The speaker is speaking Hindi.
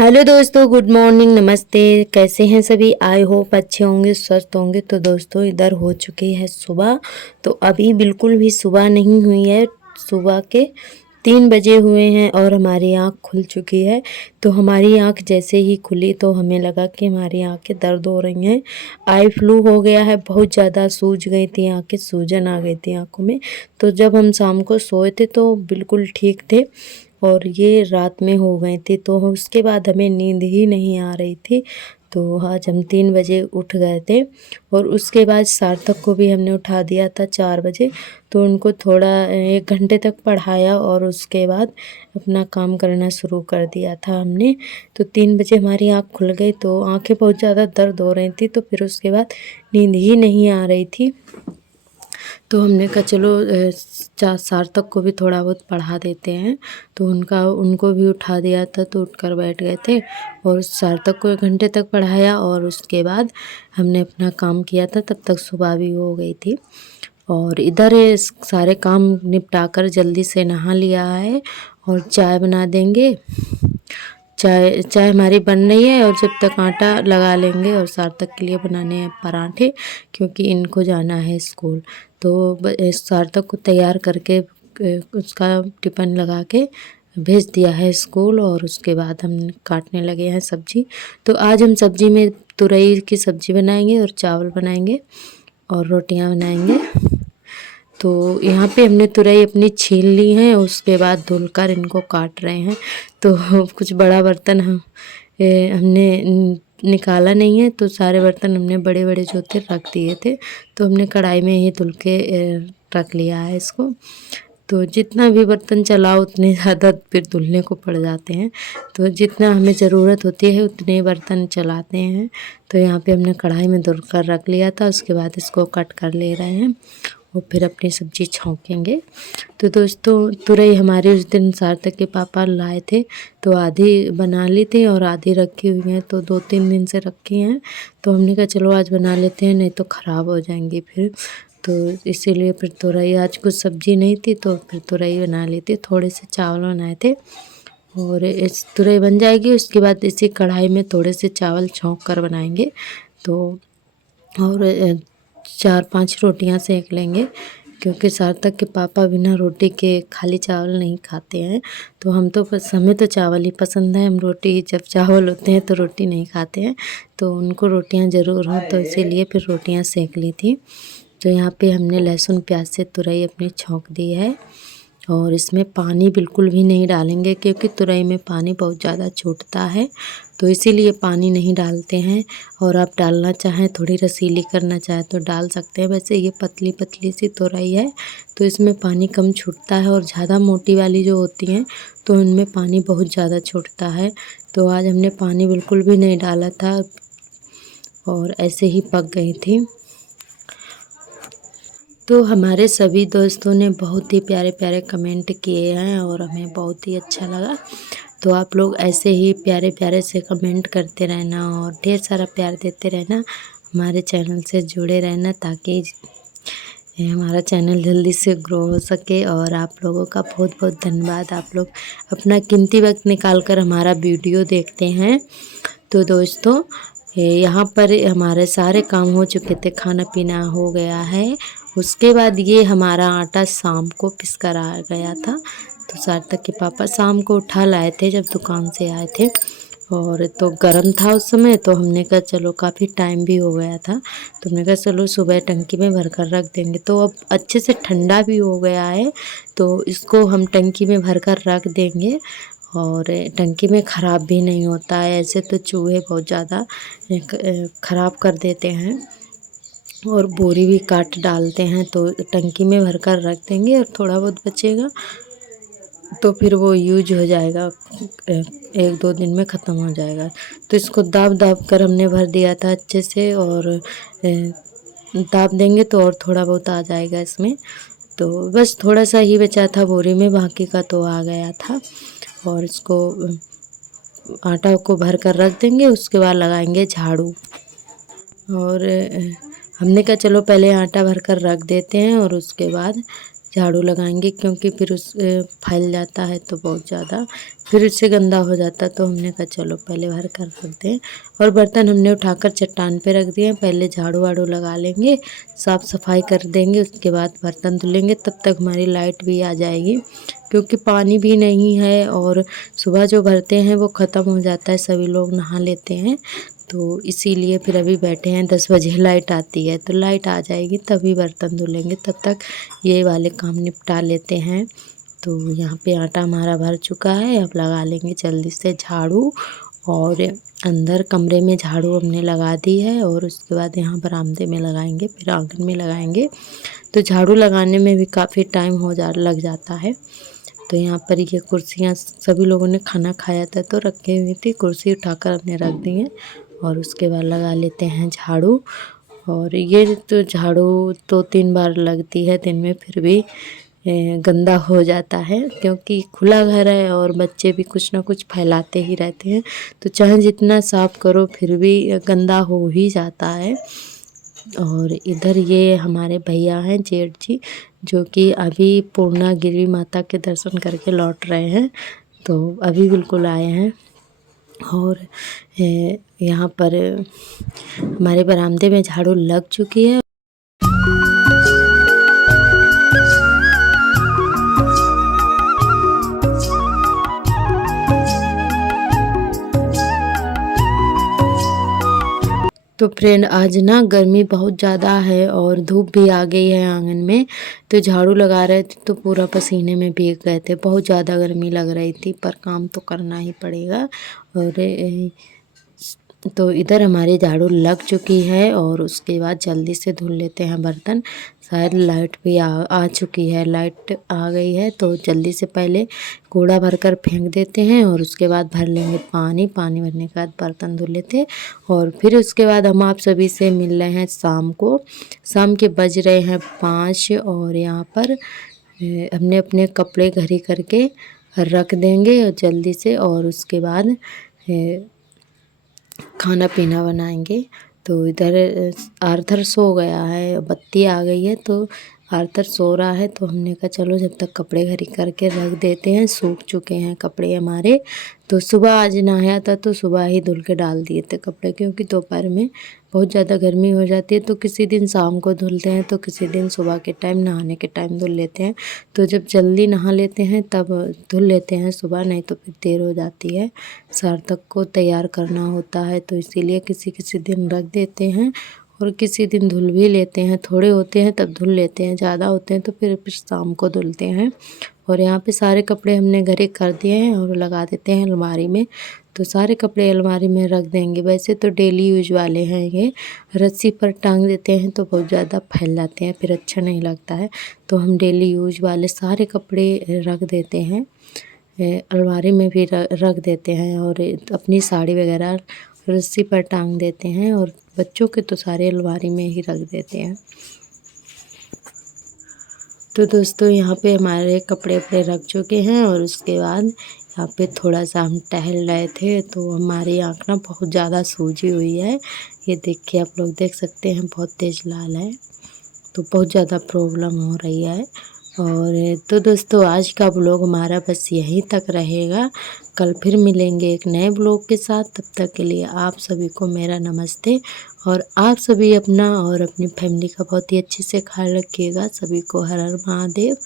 हेलो दोस्तों, गुड मॉर्निंग, नमस्ते। कैसे हैं सभी? आई होप अच्छे होंगे, स्वस्थ होंगे। तो दोस्तों, इधर हो चुकी है सुबह। तो अभी बिल्कुल भी सुबह नहीं हुई है। सुबह के 3 बजे हुए हैं और हमारी आँख खुल चुकी है। तो हमारी आँख जैसे ही खुली तो हमें लगा कि हमारी आँखें दर्द हो रही हैं। आई फ्लू हो गया है, बहुत ज़्यादा सूज गई थी आँखें, सूजन आ गई थी आँखों में। तो जब हम शाम को सोए थे तो बिल्कुल ठीक थे और ये रात में हो गई थी। तो उसके बाद हमें नींद ही नहीं आ रही थी। तो आज हम 3 बजे उठ गए थे और उसके बाद सार्थक को भी हमने उठा दिया था 4 बजे। तो उनको थोड़ा 1 घंटे तक पढ़ाया और उसके बाद अपना काम करना शुरू कर दिया था हमने। तो 3 बजे हमारी आँख खुल गई। तो आँखें बहुत ज़्यादा दर्द हो रही थी। तो फिर उसके बाद नींद ही नहीं आ रही थी। तो हमने कहा चलो सार्थक को भी थोड़ा बहुत पढ़ा देते हैं। तो उनको भी उठा दिया था। तो उठकर बैठ गए थे और सार्थक को 1 घंटे तक पढ़ाया और उसके बाद हमने अपना काम किया था। तब तक सुबह भी हो गई थी और इधर सारे काम निपटाकर जल्दी से नहा लिया है और चाय बना देंगे। चाय हमारी बन रही है और जब तक आटा लगा लेंगे और सार्थक के लिए बनाने हैं पराठे, क्योंकि इनको जाना है स्कूल। तो सार्थक को तैयार करके उसका टिफ़िन लगा के भेज दिया है स्कूल और उसके बाद हम काटने लगे हैं सब्ज़ी। तो आज हम सब्ज़ी में तुरई की सब्ज़ी बनाएंगे और चावल बनाएंगे और रोटियां बनाएंगे। तो यहाँ पे हमने तुरई अपनी छील ली है, उसके बाद धुलकर इनको काट रहे हैं। तो कुछ बड़ा बर्तन हमने निकाला नहीं है। तो सारे बर्तन हमने बड़े बड़े जो थे रख दिए थे। तो हमने कढ़ाई में ही धुल के रख लिया है इसको। तो जितना भी बर्तन चलाओ उतने ज़्यादा फिर धुलने को पड़ जाते हैं। तो जितना हमें ज़रूरत होती है उतने बर्तन चलाते हैं। तो यहाँ पे हमने कढ़ाई में धुल कर रख लिया था। उसके बाद इसको कट कर ले रहे हैं और फिर अपनी सब्ज़ी छौंकेंगे। तो दोस्तों, तुरई हमारे उस दिन सार्थक के पापा लाए थे। तो आधी बना ली थी और आधी रखी हुई है। तो 2-3 दिन से रखी हैं। तो हमने कहा चलो आज बना लेते हैं, नहीं तो ख़राब हो जाएंगी फिर। तो इसीलिए फिर तुरई, आज कुछ सब्ज़ी नहीं थी तो फिर तुरई बना ली थी। थोड़े से चावल बनाए थे और इस तुरई बन जाएगी। उसके बाद इसी कढ़ाई में थोड़े से चावल छौंक कर बनाएंगे। तो और 4-5 रोटियां सेक लेंगे, क्योंकि सार्थक के पापा बिना रोटी के खाली चावल नहीं खाते हैं। तो हमें तो चावल ही पसंद है। हम रोटी, जब चावल होते हैं तो रोटी नहीं खाते हैं। तो उनको रोटियां ज़रूर हों, तो इसीलिए फिर रोटियां सेक ली थी। तो यहाँ पे हमने लहसुन प्याज से तुरई अपनी छौंक दी है और इसमें पानी बिल्कुल भी नहीं डालेंगे, क्योंकि तुरई में पानी बहुत ज़्यादा छूटता है। तो इसीलिए पानी नहीं डालते हैं। और आप डालना चाहें, थोड़ी रसीली करना चाहें तो डाल सकते हैं। वैसे ये पतली पतली सी तुरई है तो इसमें पानी कम छूटता है। और ज़्यादा मोटी वाली जो होती हैं तो उनमें पानी बहुत ज़्यादा छूटता है। तो आज हमने पानी बिल्कुल भी नहीं डाला था और ऐसे ही पक गई थी। तो हमारे सभी दोस्तों ने बहुत ही प्यारे प्यारे कमेंट किए हैं और हमें बहुत ही अच्छा लगा। तो आप लोग ऐसे ही प्यारे प्यारे से कमेंट करते रहना और ढेर सारा प्यार देते रहना, हमारे चैनल से जुड़े रहना, ताकि हमारा चैनल जल्दी से ग्रो हो सके। और आप लोगों का बहुत बहुत धन्यवाद, आप लोग अपना कीमती वक्त निकाल कर हमारा वीडियो देखते हैं। तो दोस्तों, यहाँ पर हमारे सारे काम हो चुके थे, खाना पीना हो गया है। उसके बाद ये हमारा आटा शाम को पिस कर आ गया था। तो सार्थक के पापा शाम को उठा लाए थे जब दुकान से आए थे, और तो गर्म था उस समय। तो हमने कहा चलो, काफ़ी टाइम भी हो गया था, तो हमने कहा चलो सुबह टंकी में भर कर रख देंगे। तो अब अच्छे से ठंडा भी हो गया है, तो इसको हम टंकी में भर कर रख देंगे और टंकी में ख़राब भी नहीं होता है। ऐसे तो चूहे बहुत ज़्यादा ख़राब कर देते हैं और बोरी भी काट डालते हैं। तो टंकी में भर कर रख देंगे और थोड़ा बहुत बचेगा तो फिर वो यूज हो जाएगा, 1-2 दिन में ख़त्म हो जाएगा। तो इसको दाब दाब कर हमने भर दिया था अच्छे से, और दाब देंगे तो और थोड़ा बहुत आ जाएगा इसमें। तो बस थोड़ा सा ही बचा था बोरी में, बाकी का तो आ गया था। और इसको आटा को भर कर रख देंगे, उसके बाद लगाएंगे झाड़ू। और हमने कहा चलो पहले आटा भर कर रख देते हैं और उसके बाद झाड़ू लगाएंगे, क्योंकि फिर उस फैल जाता है तो बहुत ज़्यादा फिर उससे गंदा हो जाता है। तो हमने कहा चलो पहले भर कर रखते हैं। और बर्तन हमने उठाकर चट्टान पे रख दिए हैं। पहले झाड़ू वाड़ू लगा लेंगे, साफ़ सफाई कर देंगे, उसके बाद बर्तन धुलेंगे। तब तक हमारी लाइट भी आ जाएगी, क्योंकि पानी भी नहीं है और सुबह जो भरते हैं वो ख़त्म हो जाता है, सभी लोग नहा लेते हैं। तो इसीलिए फिर अभी बैठे हैं, 10 बजे लाइट आती है तो लाइट आ जाएगी तभी बर्तन धुलेंगे। तब तक ये वाले काम निपटा लेते हैं। तो यहाँ पे आटा हमारा भर चुका है, अब लगा लेंगे जल्दी से झाड़ू। और अंदर कमरे में झाड़ू हमने लगा दी है और उसके बाद यहाँ बरामदे में लगाएंगे, फिर आंगन में लगाएंगे। तो झाड़ू लगाने में भी काफ़ी टाइम लग जाता है। तो यहाँ पर ये कुर्सियाँ सभी लोगों ने खाना खाया था तो रखी हुई थी, कुर्सी उठाकर हमने रख दी है और उसके बाद लगा लेते हैं झाड़ू। और ये तो झाड़ू 2-3 बार लगती है दिन में, फिर भी गंदा हो जाता है, क्योंकि खुला घर है और बच्चे भी कुछ ना कुछ फैलाते ही रहते हैं। तो चाहे जितना साफ़ करो फिर भी गंदा हो ही जाता है। और इधर ये हमारे भैया हैं जेठ जी, जो कि अभी पूर्णागिरि माता के दर्शन करके लौट रहे हैं, तो अभी बिल्कुल आए हैं। और यहाँ पर हमारे बरामदे में झाड़ू लग चुकी है। तो फ्रेंड आज ना गर्मी बहुत ज़्यादा है और धूप भी आ गई है आंगन में। तो झाड़ू लगा रहे थे तो पूरा पसीने में भीग गए थे, बहुत ज़्यादा गर्मी लग रही थी, पर काम तो करना ही पड़ेगा। और तो इधर हमारी झाड़ू लग चुकी है और उसके बाद जल्दी से धुल लेते हैं बर्तन। शायद लाइट भी आ चुकी है, लाइट आ गई है तो जल्दी से पहले कूड़ा भरकर फेंक देते हैं और उसके बाद भर लेंगे पानी भरने के बाद बर्तन धुल लेते हैं। और फिर उसके बाद हम आप सभी से मिल रहे हैं शाम को। शाम के बज रहे हैं 5 और यहाँ पर हमने अपने कपड़े घड़ी करके रख देंगे और जल्दी से, और उसके बाद खाना पीना बनाएंगे। तो इधर आर्थर सो गया है, बत्ती आ गई है तो आर्थर सो रहा है। तो हमने कहा चलो जब तक कपड़े घड़ी करके रख देते हैं, सूख चुके हैं कपड़े हमारे। तो सुबह आज नहाया था तो सुबह ही धुल के डाल दिए थे कपड़े, क्योंकि दोपहर में बहुत ज़्यादा गर्मी हो जाती है। तो किसी दिन शाम को धुलते हैं तो किसी दिन सुबह के टाइम नहाने के टाइम धुल लेते हैं। तो जब जल्दी नहा लेते हैं तब धुल लेते हैं सुबह, नहीं तो फिर देर हो जाती है, सार्थक को तैयार करना होता है। तो इसीलिए किसी किसी दिन रख देते हैं और किसी दिन धुल भी लेते हैं। थोड़े होते हैं तब धुल लेते हैं, ज़्यादा होते हैं तो फिर शाम को धुलते हैं। और यहाँ पे सारे कपड़े हमने घरे कर दिए हैं और लगा देते हैं अलमारी में। तो सारे कपड़े अलमारी में रख देंगे। वैसे तो डेली यूज वाले हैं, ये रस्सी पर टांग देते हैं तो बहुत ज़्यादा फैल जाते हैं, फिर अच्छा नहीं लगता है। तो हम डेली यूज वाले सारे कपड़े रख देते हैं, अलमारी में भी रख देते हैं। और अपनी साड़ी वगैरह रस्सी पर टांग देते हैं और बच्चों के तो सारे अलमारी में ही रख देते हैं। तो दोस्तों यहाँ पे हमारे कपड़े वपड़े रख चुके हैं और उसके बाद यहाँ पे थोड़ा सा हम टहल रहे थे तो हमारी आँख ना बहुत ज़्यादा सूजी हुई है। ये देखिए, आप लोग देख सकते हैं बहुत तेज़ लाल है, तो बहुत ज़्यादा प्रॉब्लम हो रही है। और तो दोस्तों आज का ब्लॉग हमारा बस यहीं तक रहेगा। कल फिर मिलेंगे एक नए ब्लॉग के साथ। तब तक के लिए आप सभी को मेरा नमस्ते। और आप सभी अपना और अपनी फैमिली का बहुत ही अच्छे से ख्याल रखिएगा। सभी को हर हर महादेव।